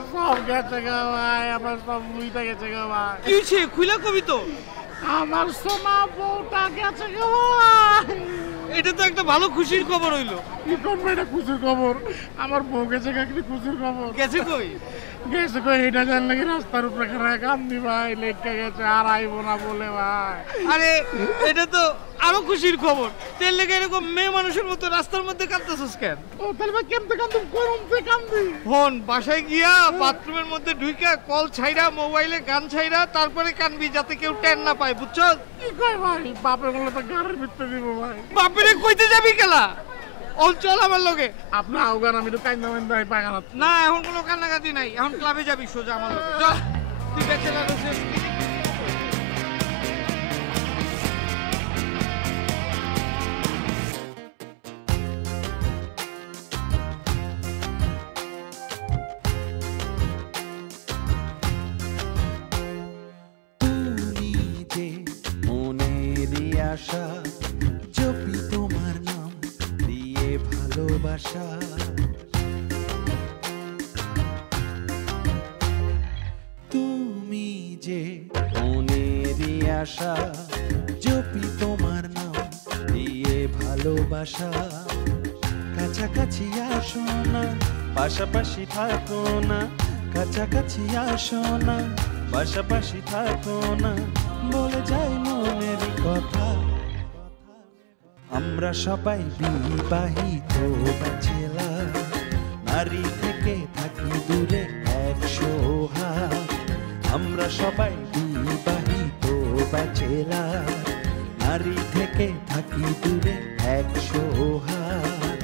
আমার সব গেছে গা ভাই, আমার সব লুইটা গেছে গা ভাই। কি হয়েছে খুইলা কবি তো? আমার সোনা বউটা গেছে গা ভাই। এটা তো একটা ভালো খুশির খবর হইলো। কি করবো, এটা খুশির খবর। আমার বউ গেছে গা, কি খুশির খবর। গেছে কই? গেছে কই এটা জানলে কি রাস্তার উপরে খারাপ কান্দি ভাই, লেখা গেছে আর আইবো না বলে ভাই। আরে এটা তো আরো খুশির খবর। তেল লেগে এরকম মেয়ে মানুষের মতো রাস্তার মধ্যে কাঁদতেছস কেন? ও তাহলে ভাই কেমতে কান্দুম, গরমতে কান্দি। ফোন বাসায় গিয়া বাথরুমের মধ্যে ঢুইকা কল ছাইরা মোবাইলে গান ছাইরা তারপরে কানবি, যাতে কেউ টেন না পায়, বুঝছো? কি কয় ভাই, বাপের বলে তো গাড়ির ভিতরে দিব ভাই। বাপেরে কইতে যাবি কেলা? অঞ্চল আমার লগে। আপনি আউগান, আমি তো কান্দা মান্দা পাগানা। না এখন কোনো কান্নাকাটি নাই, এখন ক্লাবে যাবি সোজা আমার লগে। চল তুই ব্যাচেলার হোসেন। আশা জপি তোমার নাম দিয়ে ভালোবাসা, তুমি যে মনেরই আশা জপি তোমার নাম দিয়ে ভালোবাসা। কাছাকাছি আসো না, পাশাপাশি থাকো না, কাছাকাছি আসো না, পাশাপাশি থাকো না, বলে যাই মনের কথা। আমরা সবাই বিবাহিত ব্যাচেলার, নারী থেকে থাকি দূরে 100 হাত। আমরা সবাই বিবাহিত ব্যাচেলার, নারী থেকে থাকি দূরে 100 হাত।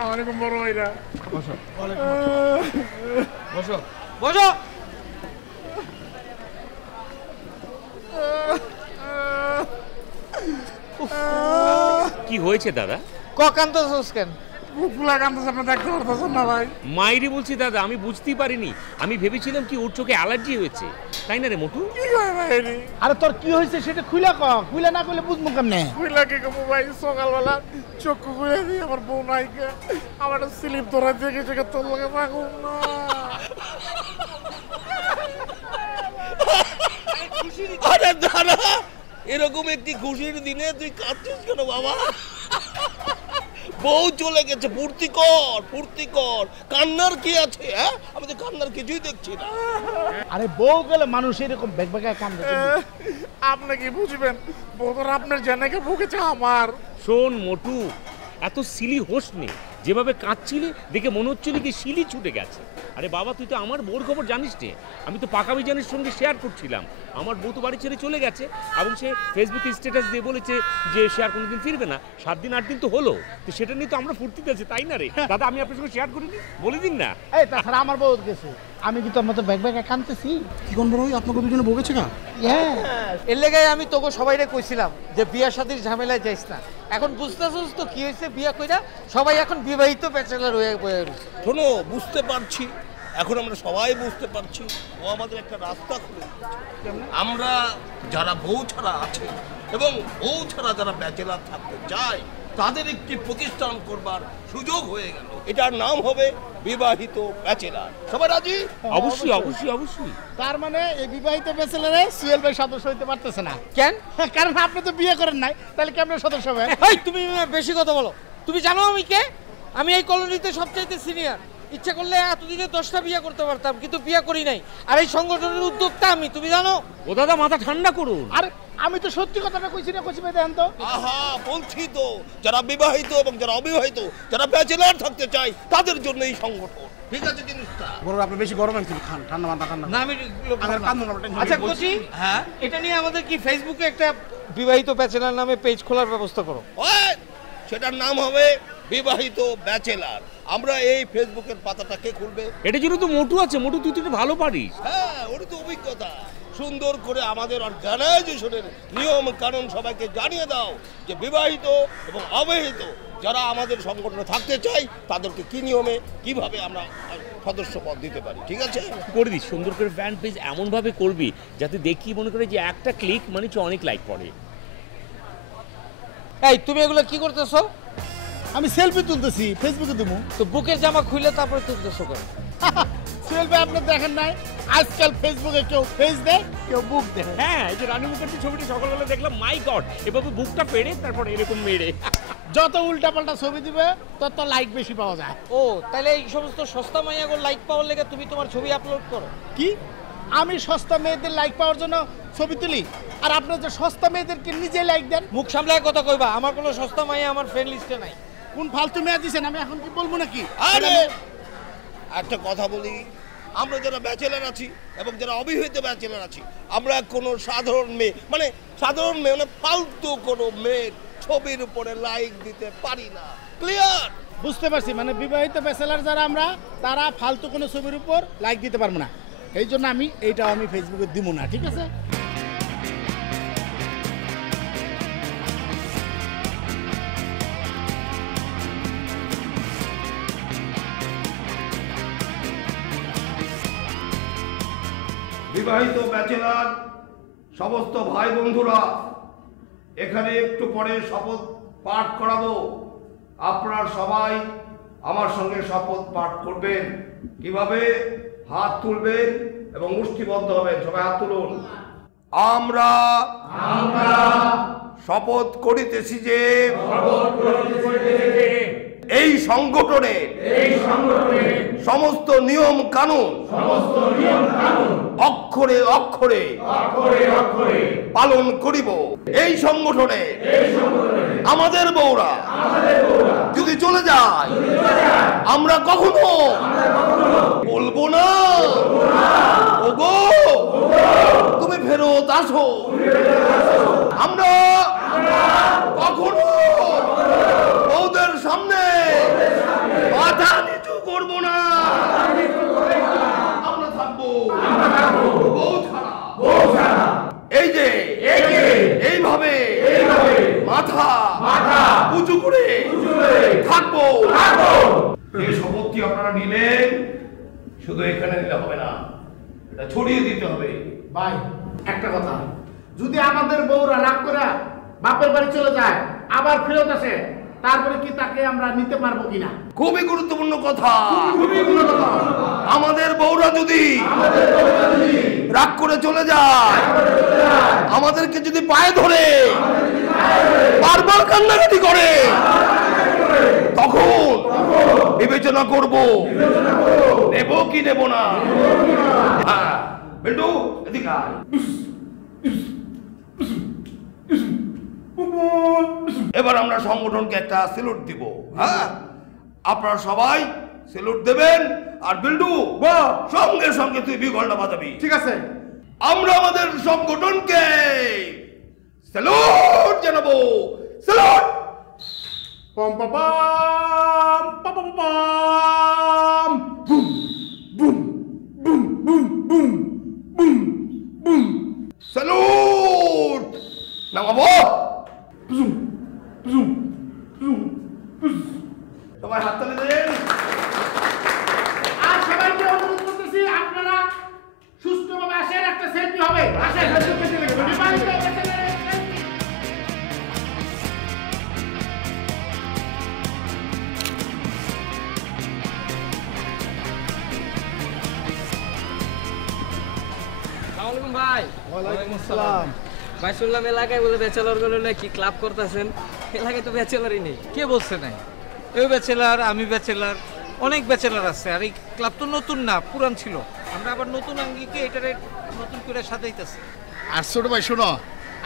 আসসালামু বড় ভাইরা। বসো বসো বসো। কি হয়েছে দাদা? কান্দতেছস কেন? বুকুলা কান্দতেছ, আপনি দেখতে পারতেছেন না ভাই? মাইরি বলছি দাদা, আমি বুঝতেই পারিনি। আমি ভেবেছিলাম কি ওর চোখে অ্যালার্জি হয়েছে, তাই না রে মোটু? কি কয় ভাই রে? আরে তোর কি হয়েছে সেটা খুইলা ক, খুইলা না কইলে বুঝবো কেমনে? খুইলা কি কমু ভাই, সকালবেলা চক্ষু খুলে দিই আমার বউ নাইকে, আমার স্লিপ ধরা দিয়ে গেছে, তোর লগে থাকুন না। আরে দাঁড়া, এরকম একটি খুশির দিনে তুই কাঁদছিস কেন বাবা? বউ চলে গেছে, ফুর্তি কর, ফুর্তি কর। কান্নার কি আছে? হ্যাঁ, আমি তো কান্নার কিছুই দেখছি না। আরে বউ গেলে মানুষ এরকম বেগবেগায় কান্দে। আপনি কি বুঝবেন, বউ তো আপনার জেনেকে ভুগেছে আমার। শোন মোটু, এত সিলি হোস নে। যেভাবে কাঁদছিলি দেখে মনে হচ্ছিল কি শিলি ছুটে গেছে। আরে বাবা, তুই তো আমার বউর খবর জানিস নে। আমি তো পাকা বিজানের সঙ্গে শেয়ার করছিলাম, আমার বউ তো বাড়ি ছেড়ে চলে গেছে, এবং সে ফেসবুকে স্ট্যাটাস দিয়ে বলেছে যে সে আর কোনোদিন ফিরবে না। 7 দিন 8 দিন তো হলো, তো সেটা নিয়ে তো আমরা ফুর্তিতে আছি, তাই না রে দাদা? আমি আপনার সঙ্গে শেয়ার করিনি, বলে দিন না। এই তাছাড়া আমার বউ গেছে, আমি কি তোর মতো বেগবেগায় কান্দতেছি? কি কোন বড় ভাই, আপনাকে দুজনে ভুগেছে না? এর লেগাই আমি তোকে সবাইরে কইছিলাম যে বিয়া শাদীর ঝামেলায় যাইস না। এখন বুঝতেছস তো কি হয়েছে, বিয়া কইরা সবাই এখন বিবাহিত ব্যাচেলার হয়ে বয়ে রয়েছে। শোনো, বুঝতে পারছি, এখন আমরা সবাই বুঝতে পারছি ও আমাদের একটা রাস্তা খুলে দিয়েছে। আমরা যারা বউ ছাড়া আছে এবং বউ ছাড়া যারা ব্যাচেলার থাকতে চায়, তাদের একটি প্রতিষ্ঠান করবার সুযোগ হয়ে গেল। এটার নাম হবে বিবাহিত ব্যাচেলার। সবাই রাজি? অবশ্যই অবশ্যই অবশ্যই। তার মানে এই বিবাহিত ব্যাচেলারে সিএল ভাই সদস্য হইতে পারতেছে না কেন? কারণ আপনি তো বিয়ে করেন নাই, তাহলে কেমনে সদস্য হবেন? এই তুমি বেশি কথা বলো। তুমি জানো আমি কে? আমি এই কলোনিতে সবচাইতে সিনিয়র। ইচ্ছা করলে এতদিনে 10টা বিয়ে করতে পারতাম, কিন্তু বিয়ে করি নাই। আর এই সংগঠনের উদ্যোক্তা আমি, তুমি জানো? ও দাদা, মাথা ঠান্ডা করুন। আরে আমি তো সত্যি কথাটা কইছি না, কইছি ভাই দেন তো। আহা, বলছি তো, যারা বিবাহিত এবং যারা অবিবাহিত, যারা ব্যাচেলার থাকতে চায়, তাদের জন্য এই সংগঠন। ঠিক আছে জিনিসটা? বড় আপনি বেশি গরম আনছেন, খান ঠান্ডা মাথা ঠান্ডা। না আমি আচ্ছা আচ্ছা বলছি, হ্যাঁ এটা নিয়ে আমাদের কি ফেসবুকে একটা বিবাহিত ব্যাচেলার নামে পেজ খোলার ব্যবস্থা করো। ওই, সেটার নাম হবে বিবাহিত ব্যাচেলার। আমরা এই ফেসবুকের পাতাটা কে খুলবে? এটার জন্য তো মোটু আছে। মোটু, তুই তো এটা ভালো পারিস। হ্যাঁ, ওর তো অভিজ্ঞতা। সুন্দর করে আমাদের অর্গানাইজেশনের নিয়ম কানুন সবাইকে জানিয়ে দাও যে বিবাহিত এবং অবিবাহিত যারা আমাদের সংগঠনে থাকতে চাই তাদেরকে কি নিয়মে কিভাবে আমরা সদস্য পদ দিতে পারি। ঠিক আছে? করে দিস, সুন্দর করে ফ্যান পেজ এমনভাবে করবি যাতে দেখি মনে করে যে একটা ক্লিক মানে অনেক লাইক পড়ে। এই তুমি এগুলো কি করতেছো? আমি সেলফি তুলতেছি, ফেসবুকে দেবো। তো বুকের জামা খুলে তারপরে তুলতেছো কেন? সোহেল ভাই আপনি দেখেন নাই আজকাল ফেসবুকে কেউ ফেস দেয়, কেউ বুক দেয়। হ্যাঁ, এই যে রানী মুখার্জি ছবিটি সকালবেলা দেখলাম, মাই গড, এভাবে বুকটা পেড়ে তারপর এরকম মেরে। যত উল্টাপাল্টা ছবি দিবে তত লাইক বেশি পাওয়া যায়। ও তাহলে এই সমস্ত সস্তা মাইয়াগুলো লাইক পাওয়ার লেগে তুমি তোমার ছবি আপলোড করো? কি আমি সস্তা মেয়েদের লাইক পাওয়ার জন্য ছবি তুলি, আর আপনার যে সস্তা মেয়েদেরকে নিজে লাইক দেন? মুখ সামলায় কথা কইবা, আমার কোনো সস্তা মাইয়া আমার ফ্রেন্ড লিস্টে নাই। কোন ফালতু মেয়ে দিয়েছেন, আমি এখন কি বলবো নাকি? আরে একটা কথা বলি, আমরা যারা ব্যাচেলার আছি এবং যারা অবিবাহিত ব্যাচেলার আছি, আমরা কোনো সাধারণ মেয়ে মানে ফালতু কোনো মেয়ের ছবির উপরে লাইক দিতে পারি না। ক্লিয়ার? বুঝতে পারছি, মানে বিবাহিত ব্যাচেলার যারা আমরা, তারা ফালতু কোনো ছবির উপর লাইক দিতে পারবো না। এই জন্য আমি ফেসবুকে দিব না, ঠিক আছে? বিবাহিত ব্যাচেলার সমস্ত ভাই বন্ধুরা, এখানে একটু পরে শপথ পাঠ করাবো। আপনারা সবাই আমার সঙ্গে শপথ পাঠ করবেন। কিভাবে? হাত তুলবেন এবং মুষ্টিবদ্ধ হবেন। সবাই হাত তুলুন। আমরা শপথ করিতেছি যে এই সংগঠনের সমস্ত নিয়ম কানুন অক্ষরে অক্ষরে পালন করিব। এই সংগঠনে আমাদের বউরা যদি চলে যায়, আমরা কখনো বলবো না ওগো তুমি ফেরত আসো। আমরা কখনো বউদের সামনে মাথা নিচু করবো না। আমরা থাকবো বউ ছাড়া। এই যে এইভাবে মাথা উঁচু করে থাকবো। এই শপথটি আপনারা নিলেন, শুধু এখানে নিলে হবে না, এটা ছড়িয়ে দিতে হবে। ভাই একটা কথা, যদি আমাদের বউরা রাগ করে বাপের বাড়ি চলে যায়, আবার ফেরত আসে, তারপরে কি তাকে আমরা নিতে পারবো কিনা? খুবই গুরুত্বপূর্ণ কথা। আমাদের বউরা যদি রাগ করে চলে যায়, আমাদেরকে যদি পায়ে ধরে বারবার কান্নাকাটি করে, তখন বিবেচনা করব নেব কি নেব না। হ্যাঁ বেল্টু, এদিকে আয়। এবার আমরা সংগঠনকে একটা স্যালুট দিব। হ্যাঁ, আপনারা সবাই স্যালুট দেবেন। আর বিল্ডু সঙ্গে সঙ্গে তুই বিগলটা বাজাবি, ঠিক আছে? আমরা আমাদের সংগঠনকে স্যালুট জানাবো। স্যালুট। পম পম পম পম পম বুম বুম বুম বুম বুম বুম বুম। স্যালুট নামাবো। সবাই হাততালি দেন। আর সবাইকে অনুরোধ করতেছি, আপনারা সুস্থভাবে আসেন, একটা সেলফি হবে। আসেন। আসসালামু আলাইকুম ভাই। ওয়ালাইকুম আসসালাম। ভাই শুনলাম এলাকায় বলে ব্যাচেলর গুলো নাকি ক্লাব করতেছেন। এলাকায় তো ব্যাচেলরই নেই। কে বলছে নাই? এই ব্যাচেলার, আমি ব্যাচেলার, অনেক ব্যাচেলার আছে। আর এই ক্লাব তো নতুন না, পুরান ছিল। আমরা আবার নতুন আঙ্গিকে এটারে নতুন করে সাজাইতেছি। আর ছোট ভাই শোনো,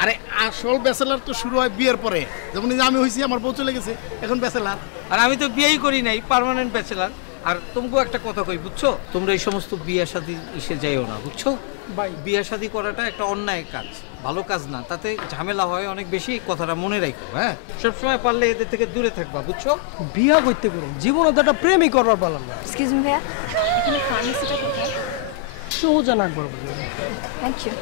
আরে আসল ব্যাচেলার তো শুরু হয় বিয়ের পরে। যেমন এই যে আমি হয়েছি, আমার বউ চলে গেছে, এখন ব্যাচেলার। আর আমি তো বিয়েই করি নাই, পার্মানেন্ট ব্যাচেলার। আর তোমাকেও একটা কথা কই, বুঝছো? তোমরা এই সমস্ত বিয়ে শাদী এসে যাইও না, বুঝছো ভাই? বিয়ে শাদী করাটা একটা অন্যায় কাজ, ভালো কাজ না। তাতে ঝামেলা হয় অনেক বেশি, কথাটা মনে রাখো। হ্যাঁ, সবসময় পারলে এদের থেকে দূরে থাকবা, বুঝছো? বিয়া করতে করুন, জীবনে তো একটা প্রেমই করবার পারলাম না। এক্সকিউজ মি ভাইয়া, এখানে ফার্মেসিটা কোথায়? সোজা নাকবার। Thank you.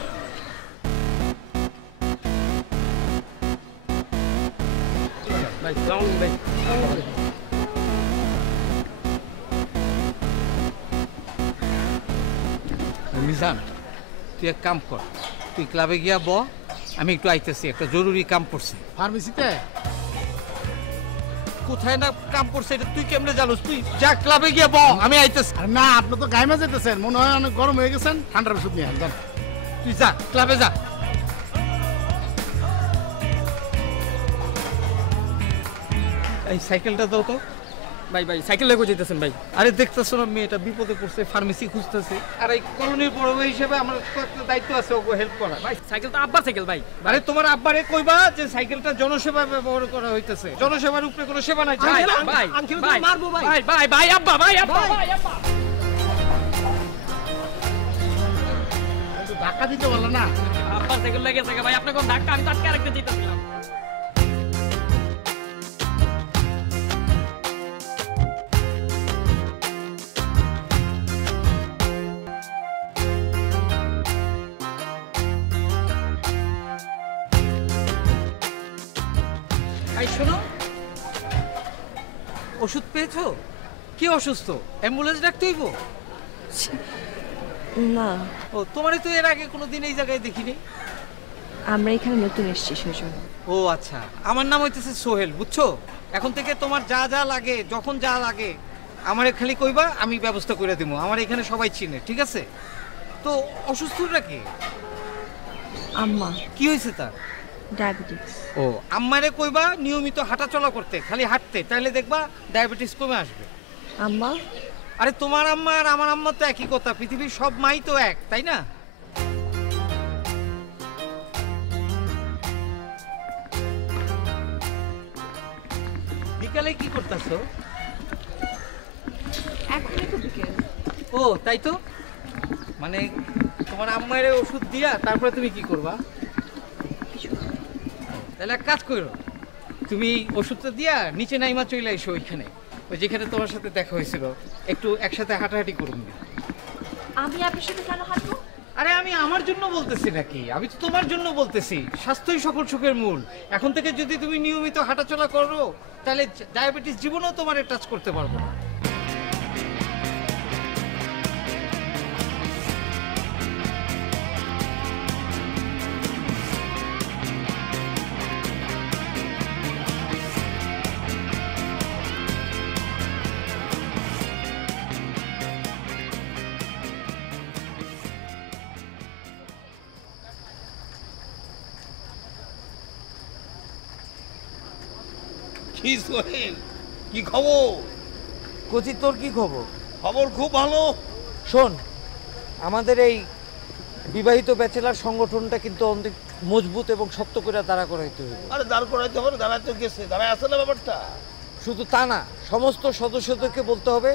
ভাই আসসালামু আলাইকুম ভাই। মিজান, তুই এক কাম কর, তুই ক্লাবে গিয়া ব, আমি একটু আইতেছি, একটা জরুরি কাম পড়ছি। ফার্মেসিতে কোথায় না কাম করছে এটা তুই কেমনে জানোস? তুই যা ক্লাবে গিয়ে ব, আমি আইতেছি। না আপনি তো গাইমা যেতেছেন, মনে হয় অনেক গরম হয়ে গেছেন, ঠান্ডার ওষুধ নিয়ে যান। তুই যা ক্লাবে যা। এই সাইকেলটা দাও তো। ভাই ভাই সাইকেল লেগে যেতেছেন ভাই। আরে দেখতেছো না মেয়েটা বিপদে পড়ছে, ফার্মেসি খুঁজতেছে। আর এই কলোনির বড় ভাই হিসেবে আমার তো একটা দায়িত্ব আছে ওকে হেল্প করা। ভাই সাইকেল তো আব্বার সাইকেল ভাই। আরে তোমার আব্বারে কইবা যে সাইকেলটা জনসেবা ব্যবহার করা হইতেছে, জনসেবার উপরে কোনো সেবা নাই। ভাই ভাই ভাই মারবো ভাই। ভাই ভাই ভাই আব্বা ভাই আব্বা ভাই আব্বা। ধাক্কা দিতে বলো না। আব্বার সাইকেল লেগে গেছে ভাই, আপনি কোন ধাক্কা, আমি তো আটকে রাখতে চাইতেছিলাম। এই শোনো, ওষুধ পেয়েছো? কি অসুস্থ? অ্যাম্বুলেন্স ডাকতে হইব? না, ও তোমারই তো এর আগে কোনোদিন এই জায়গায় দেখিনি। আমরা এখানে নতুন এসেছি সেজন্য। ও আচ্ছা, আমার নাম হইতেছে সোহেল, বুঝছো? এখন থেকে তোমার যা যা লাগে, যখন যা লাগে আমারে খালি কইবা, আমি ব্যবস্থা করে দেবো। আমার এখানে সবাই চিনে, ঠিক আছে? তো অসুস্থটা কি? আম্মা। কি হয়েছে তার? ডায়াবেটিস। ও, আম্মারে কইবা নিয়মিত হাঁটাচলা করতে, খালি হাঁটতে, তাহলে দেখবা ডায়াবেটিস কমে আসবে। আম্মা? আরে তোমার আম্মা আর আমার আম্মা তো একই কথা, পৃথিবীর সব মাই তো এক, তাই না? বিকালে কি করতেছো? এখনই তো বিকেল। ও তাই তো, মানে তোমার আম্মারে ওষুধ দিয়া তারপরে তুমি কি করবা? তাহলে এক কাজ করো, তুমি ওষুধটা দিয়া নিচে নাইমা চলে এসো ওইখানে, ওই যেখানে তোমার সাথে দেখা হয়েছিল, একটু একসাথে হাঁটাহাঁটি করুন। আমি আপনার সাথে কেন হাঁটবো? আরে আমি আমার জন্য বলতেছি নাকি, আমি তো তোমার জন্য বলতেছি। স্বাস্থ্যই সকল সুখের মূল। এখন থেকে যদি তুমি নিয়মিত হাঁটাচলা করো, তাহলে ডায়াবেটিস জীবনেও তোমার টাচ করতে পারবো না। কি সোহেল, কি খবর? কচি, তোর কি খবর? খবর খুব ভালো। শোন, আমাদের এই বিবাহিত ব্যাচেলার সংগঠনটা কিন্তু অনেক মজবুত এবং শক্ত করে দাঁড়া করাইতে হবে। আরে দাঁড় করাইতে হবে না, দাঁড়াইতে গেছে, দাঁড়ায় আসে না ব্যাপারটা। শুধু তা না, সমস্ত সদস্যদেরকে বলতে হবে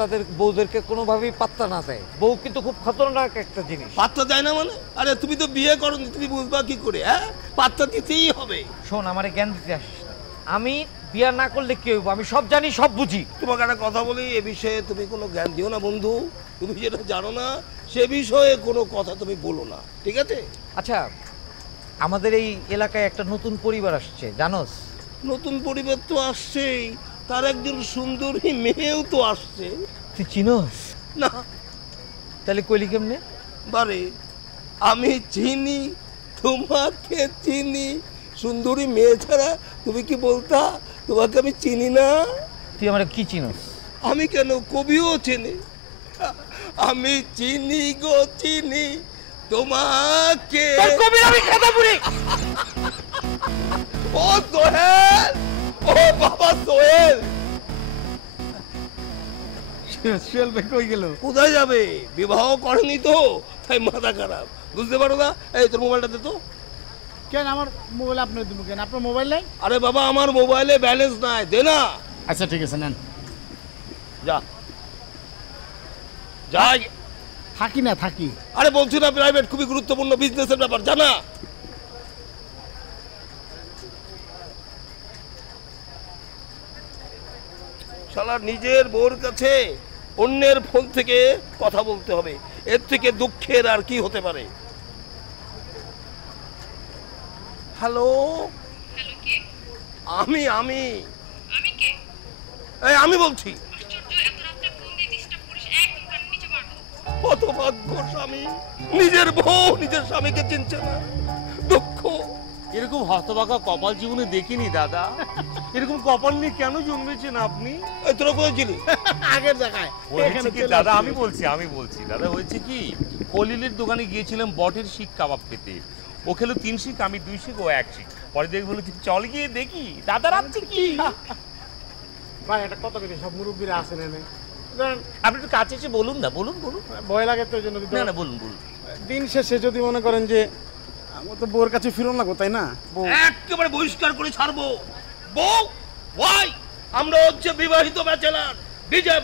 তাদের বউদেরকে কোনোভাবেই পাত্তা না দেয়। বউ কিন্তু খুব খতরনাক একটা জিনিস। পাত্তা যায় না মানে? আরে তুমি তো বিয়ে করনি, তুমি বুঝবা কি করে? হ্যাঁ, পাত্তা দিতেই হবে। শোন, আমারে জ্ঞান দিতে আসিস না। আমি বিয়ে না করলে কি হইব? আমি সব জানি, সব বুঝি। তোমাকে একটা কথা বলি, এ বিষয়ে তুমি কোনো জ্ঞান দিও না বন্ধু। তুমি যেটা জানো না সে বিষয়ে কোনো কথা তুমি বলো না, ঠিক আছে? আচ্ছা, আমাদের এই এলাকায় একটা নতুন পরিবার আসছে, জানোস? নতুন পরিবার তো আসছেই, তার একজন সুন্দরী মেয়েও তো আসছে। তুই চিনোস? না। তাহলে কইলি কেমনে? বারে, আমি চিনি, তোমাকে চিনি, সুন্দরী মেয়ে ছাড়া তুমি কি বলতা তোমাকে আমি চিনি না? তুই আমার কি চিনোস? আমি কেন, কবিও চিনি। আমি চিনি গো চিনি তোমাকে। কবির আমি খাতা পুরি। ও সোহেল, ও বাবা সোহেল। সোহেল ভাই কই গেল? কোথায় যাবে? বিবাহ করেনি তো, তাই মাথা খারাপ, বুঝতে পারো না? এই তোর মোবাইলটা দে তো। কেন আমার মোবাইল আপনার দিব কেন? আপনার মোবাইল নাই? আরে বাবা, আমার মোবাইলে ব্যালেন্স নাই, দে না। আচ্ছা ঠিক আছে, নেন। যা যাই। থাকি না থাকি। আরে বলছি না, প্রাইভেট, খুবই গুরুত্বপূর্ণ বিজনেসের ব্যাপার, জানা? শালা নিজের বউর কাছে অন্যের ফোন থেকে কথা বলতে হবে, এর থেকে দুঃখের আর কি হতে পারে? হ্যালো, আমি আমি এই আমি বলছি। কত ভাগ্য স্বামী, নিজের বউ নিজের স্বামীকে চিনছে না। দুঃখ, এরকম হতবাকা কপাল জীবনে দেখিনি দাদা। এরকম কপাল নিয়ে কেন জন্মেছেন আপনি? তোরা কোথায় ছিলি? আগের জায়গায় দাদা আমি বলছি দাদা, হয়েছে কি, খলিলের দোকানে গিয়েছিলাম বটের শিক কাবাব খেতে। ও খেলো 3 শিক, আমি 2 শিক, ও 1 শিক। পরে দেখে বলে চল গিয়ে দেখি দাদা রাখছে কি। ভাই এটা কত করে সব মুরব্বীরা আসেন এনে, আপনি একটু কাছে এসে বলুন না, বলুন। ভয় লাগে তো, এই জন্য না বলুন। দিন শেষে যদি মনে করেন যে আমার তো বউর কাছে ফিরন লাগবো, তাই না? একেবারে বহিষ্কার করে ছাড়বো। বউ ওয়াই, আমরা হচ্ছে বিবাহিত ব্যাচেলার।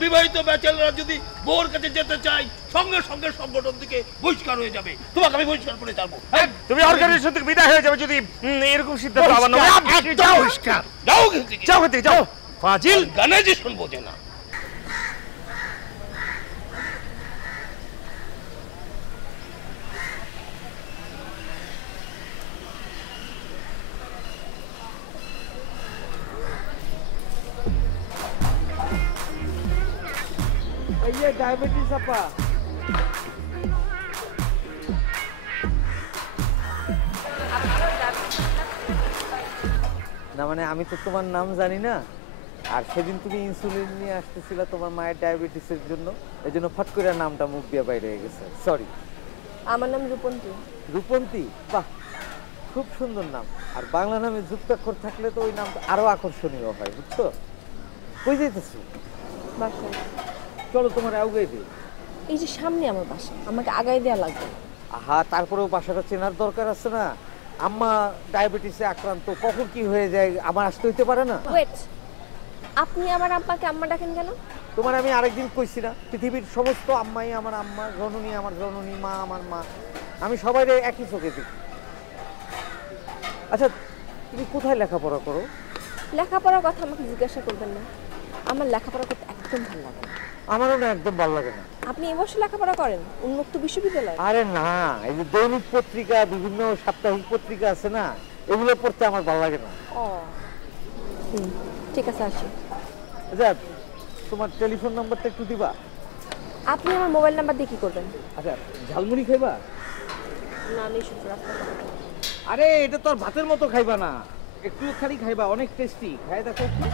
বিবাহিত ব্যাচেলার যদি বউর কাছে যেতে চাই, সঙ্গে সঙ্গে সংগঠন থেকে বহিষ্কার হয়ে যাবে। তোমাকে আমি বহিষ্কার করে ছাড়বো। তুমি অর্গানাইজেশন থেকে বিদায় হয়ে যাবে যদি এরকম সিদ্ধান্ত আবার নাও। যাও ফাজিল, অর্গানাইজেশন বোঝে না। ডায়াবেটিস আপা, না মানে আমি তো তোমার নাম জানি না। আর সেদিন তুমি ইনসুলিন নিয়ে আসতেছিলা তোমার মায়ের ডায়াবেটিসের জন্য, এই জন্য ফট করে নামটা মুখ দিয়ে বাইরে হয়ে গেছে, সরি। আমার নাম রূপন্তী। রূপন্তী, বাহ, খুব সুন্দর নাম। আর বাংলা নামে যুক্তাক্ষর থাকলে তো ওই নামটা আরো আকর্ষণীয় হয়, বুঝছো? কই যাইতেছো? বাসায়। চলো তোমার আগাই দিই। এই যে সামনে আমার বাসা, আমাকে আগায় দেওয়া লাগবে। আহা, তারপরেও বাসাটা চেনার দরকার আছে না? আম্মা ডায়াবেটিসে আক্রান্ত, কখন কি হয়ে যায় আমার আসতে হইতে পারে না। ওয়েট, আপনি আমার আব্বাকে আম্মা ডাকেন কেন? তোমার আমি আরেকদিন কইছি না, পৃথিবীর সমস্ত আম্মাই আমার আম্মা, জননী আমার জননী, মা আমার মা, আমি সবাই একই চোখে দেখি। আচ্ছা, তুমি কোথায় লেখাপড়া করো? লেখাপড়ার কথা আমাকে জিজ্ঞাসা করবেন না, আমার লেখাপড়া করতে একদম ভালো লাগে না। আমারও না, একদম ভালো লাগে না। আপনি এই বছর লেখাপড়া করেন উন্মুক্ত বিশ্ববিদ্যালয়? আরে না, এই যে দৈনিক পত্রিকা, বিভিন্ন সাপ্তাহিক পত্রিকা আছে না, এগুলো পড়তে আমার ভালো লাগে না। ও ঠিক আছে, আসি। আচ্ছা, তোমার টেলিফোন নাম্বারটা একটু দিবা? আপনি আমার মোবাইল নাম্বার দিয়ে কি করবেন? আচ্ছা, ঝালমুড়ি খাইবা? না, আমি শুধু রাস্তা। আরে এটা তো আর ভাতের মতো খাইবা না, একটু খালি খাইবা, অনেক টেস্টি, খাই দেখো একটু।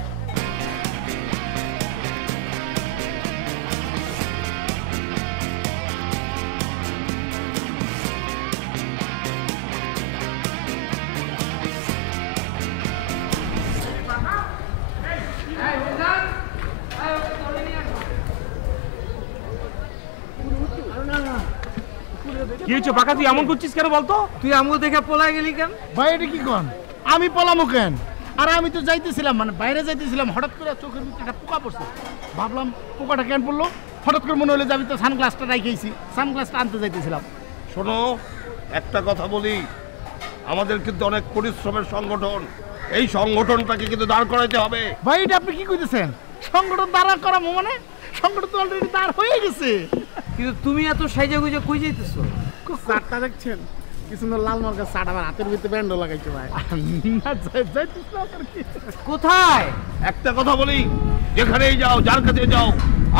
কি হয়েছে পাকা, তুই এমন করছিস কেন বলতো? তুই আমগো দেখে পলাই গেলি কেন? ভাই এটা কি কোন? আমি পলামো কেন? আর আমি তো যাইতেছিলাম, মানে বাইরে যাইতেছিলাম, হঠাৎ করে চোখের ভিতরে একটা পোকা পড়ছে। ভাবলাম পোকাটা কেন পড়লো, হঠাৎ করে মনে হলো যে আমি তো সানগ্লাসটা রাখিয়েছি, সানগ্লাসটা আনতে যাইতেছিলাম। শোনো, একটা কথা বলি, আমাদের কিন্তু অনেক পরিশ্রমের সংগঠন, এই সংগঠনটাকে কিন্তু দাঁড় করাইতে হবে। ভাই এটা আপনি কি কইতেছেন? সংগঠন দাঁড়া করাবো মানে? সংগঠন তো অলরেডি দাঁড় হয়ে গেছে। কিন্তু তুমি এত সাইজা গুজা কই যাইতেছো? চারটা দেখছেন কি সুন্দর লাল মার্কা শার্ট, আমার হাতের ভিতরে ব্যান্ডও লাগাইছে ভাই। কোথায়? একটা কথা বলি, যেখানেই যাও, যার কাছে যাও,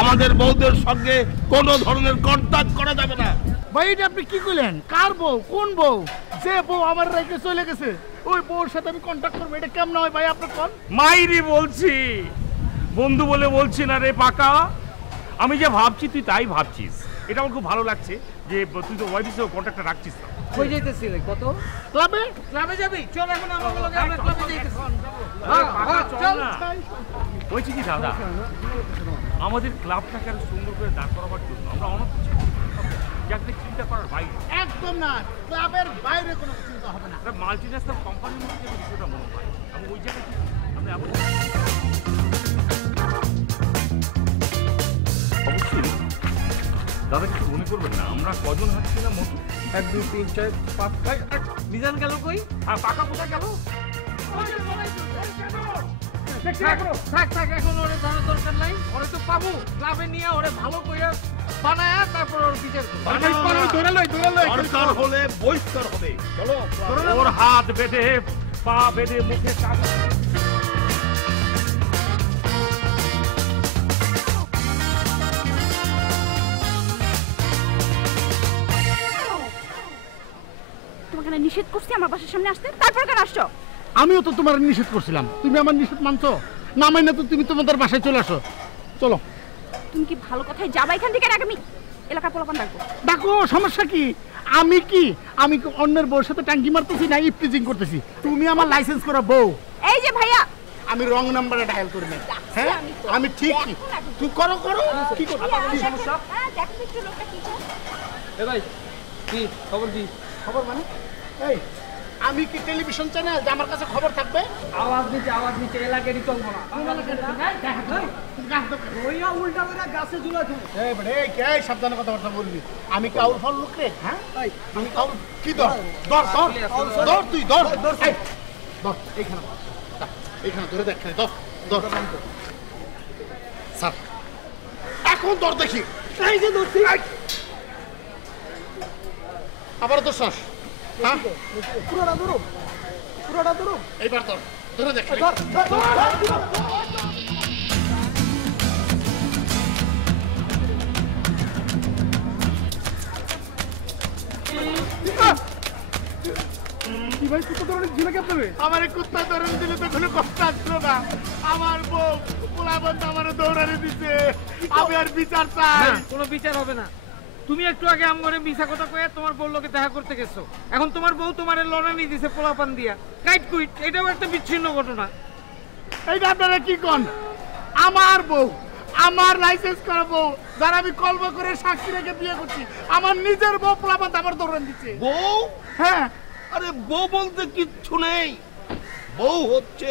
আমাদের বউদের সঙ্গে কোনো ধরনের কন্টাক্ট করা যাবে না। ভাই এটা আপনি কি কইলেন? কার বউ? কোন বউ? যে বউ আমার রেখে চলে গেছে ওই বউর সাথে আমি কন্টাক্ট করবো, এটা কেমন হয় ভাই? আপনি কোন মাইরি বলছি, বন্ধু বলে বলছি না রে পাকা। আমি যে ভাবছি তুই তাই ভাবছিস, এটা আমার খুব ভালো লাগছে যে তুই তো ওয়াইফের সাথে কন্ট্যাক্টটা রাখছিস না। কই যাইতেছিলে? কত ক্লাবে? ক্লাবে যাবি? চল এখন আমার লগে, আমরা ক্লাবে যাইতেছি। চল না। বলছি কি দাদা, আমাদের ক্লাবটাকে আরো সুন্দর করে দাঁড় করাবার জন্য আমরা অনেক কিছু যাকে চিন্তা করার বাইরে। একদম না, ক্লাবের বাইরে কোনো চিন্তা হবে না। মাল্টিন্যাশনাল কোম্পানির মধ্যে বিষয়টা মনে হয় আমি ওই জায়গায় আমরা এমন অবশ্যই দাদা কিছু মনে করবেন না, আমরা কজন হাঁটছিলাম মোট? 1 2 3 4 5 মিজান গেল কই? আর পাকা কোথায় গেল? থাক থাক, এখন ওরে জানার দরকার নাই, ওরে তো পাবো। ক্লাবে নিয়ে ওরে ভালো কইরা বানায়া তারপর ওর বিচার করব। দরকার হলে বহিষ্কার হবে। চলো, ওর হাত বেঁধে পা বেঁধে মুখে চাবি। তোমাকে না নিষেধ করছি আমার বাসার সামনে আসতে, তারপর কেন আসছো? আমিও তো তোমার নিষেধ করছিলাম, তুমি আমার নিষেধ মানছো না? মাই না তো তুমি তোমাদের বাসায় চলে আসো। চলো। তুমি কি ভালো কথায় যাবা এখান থেকে, নাকি আমি এলাকা পোলাপান ডাকবো? দেখো সমস্যা কি, আমি কি অন্যের বউর সাথে টাঙ্কি মারতেছি না ইফটিজিং করতেছি? তুমি আমার লাইসেন্স করা বউ। এই যে ভাইয়া, আমি রং নাম্বারে ডায়াল করি নাই। হ্যাঁ আমি ঠিক কি তুই করো কি করো? কি সমস্যা? হ্যাঁ দেখো একটু লোকটা কি চায়। এ ভাই কি খবর? কি খবর মানে? এই আমি কি টেলিভিশন চ্যানেল যে আমার কাছে খবর থাকবে? আওয়াজ নিচে এলাকারই চলবো না। উল্টা করে গাছে ঝুলা তুমি। এই কে সাবধানে কথাবার্তা বলবি। আমি কাউর ফল লোক রে? হ্যাঁ আমি কাউর কি ধর তুই ধর এইখানে ধরে দেখ, ধর স্যার এখন ধর দেখি। এই যে ধরছি, আবার তো শ্বাস। হ্যাঁ পুরোটা ধরো এইবার ধরে দেখ। কি ভাই কুত্তা ধরে ঝুলে কে আপনারে? আমার কুত্তা ধরন দিলে তো কোনো কষ্ট আসলো না। আমার বউ পোলাবন্ধ আমার দৌড়ানি দিছে, আমি আর বিচার চাই। কোনো বিচার হবে না। তুমি একটু আগে আমগরে মিছা কথা কয়ে তোমার বউর লোকে দেখা করতে গেছো, এখন তোমার বউ তোমারে লড়ানি দিছে পোলাপান দিয়া কাইট কুইট। এটাও একটা বিচ্ছিন্ন ঘটনা। এইটা আপনারা কি কোন? আমার বউ, আমার লাইসেন্স করা বউ, যারা আমি কলব করে সাক্ষী রেখে বিয়ে করছি, আমার নিজের বউ পোলাপান আমার দৌড়ানি দিচ্ছে। বউ? হ্যাঁ। আরে বউ বলতে কিচ্ছু নেই, বউ হচ্ছে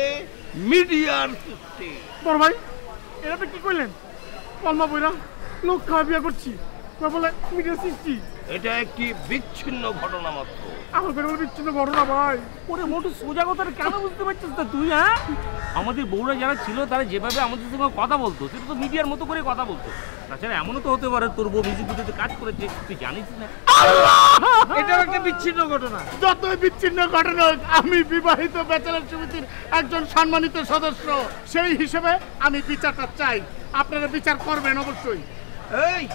মিডিয়ার সৃষ্টি। বড় ভাই এটা কি কইলেন? কলমা বইরা লোক খাওয়া বিয়ে করছি বলে মিডিয়া সৃষ্টি? এটা একটি বিচ্ছিন্ন ঘটনা মাত্র। আমার বের বিচ্ছিন্ন ঘটনা ভাই। ওরে মোটু সোজা কথাটা কেন বুঝতে পারছিস না তুই? হ্যাঁ আমাদের বউরা যারা ছিল তারা যেভাবে আমাদের সঙ্গে কথা বলতো সেটা তো মিডিয়ার মতো করে কথা বলতো। তাছাড়া এমনও তো হতে পারে তোর বউ মিউজিক ভিডিওতে কাজ করেছে, তুই জানিস না? এটাও একটা বিচ্ছিন্ন ঘটনা। যতই বিচ্ছিন্ন ঘটনা হোক, আমি বিবাহিত ব্যাচেলর সমিতির একজন সম্মানিত সদস্য, সেই হিসেবে আমি বিচারটা চাই। আপনারা বিচার করবেন অবশ্যই। এই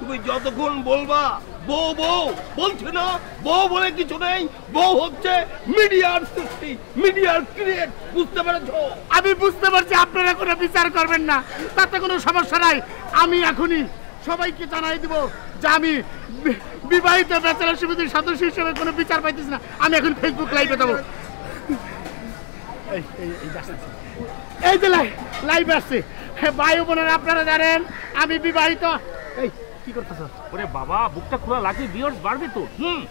তুমি যতক্ষণ বলবা বউ বউ বলছি না, বউ বলে কিছু নেই, বউ হচ্ছে মিডিয়ার সৃষ্টি, মিডিয়ার ক্রিয়েট। বুঝতে পেরেছো? আমি বুঝতে পারছি আপনারা কোনো বিচার করবেন না, তাতে কোনো সমস্যা নাই। আমি এখনই সবাইকে জানাই দিব যে আমি বিবাহিত ব্যাচেলর সমিতির সদস্য হিসেবে কোনো বিচার পাইতেছি না। আমি এখন ফেসবুক লাইভে দেবো। এই যে লাইভ আসছে। ভাই বোনেরা আপনারা জানেন আমি বিবাহিত। এই কি করতেছ? ওরে বাবা বুকটা খোলা লাগবে, ভিউয়ার্স বাড়বে তো।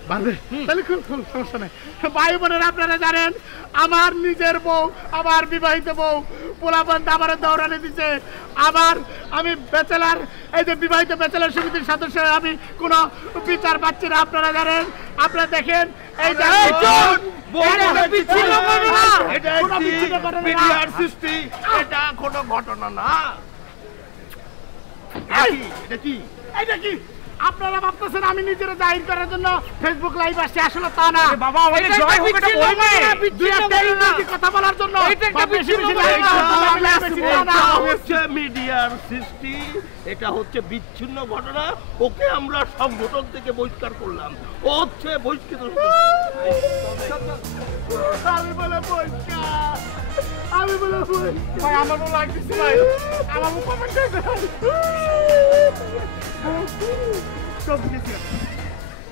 বাড়বে তাহলে খুব সমস্যা নাই। ভাই বোনেরা আপনারা জানেন আমার নিজের বউ, আমার বিবাহিত বউ পোলাপান আমার দৌড়ানি দিচ্ছে। আমি ব্যাচেলার, এই যে বিবাহিত ব্যাচেলার সমিতির সদস্য, আমি কোনো বিচার পাচ্ছি না। আপনারা জানেন, আপনারা দেখেন এই যে মিডিয়ার সৃষ্টি, এটা কোনো ঘটনা না। এটা কি আপনারা ভাবতেছেন আমি নিজের জাহির করার জন্য ফেসবুক লাইভ আসছি? আসলে তা না বাবা, কথা বলার জন্য। মিডিয়ার সৃষ্টি, এটা হচ্ছে বিচ্ছিন্ন ঘটনা। ওকে আমরা সংগঠন থেকে বহিষ্কার করলাম, ও হচ্ছে বহিষ্কৃত। আমি বলে বহিষ্কার, আমি বলে ভাই আমার লাগতেছে ভাই, আমার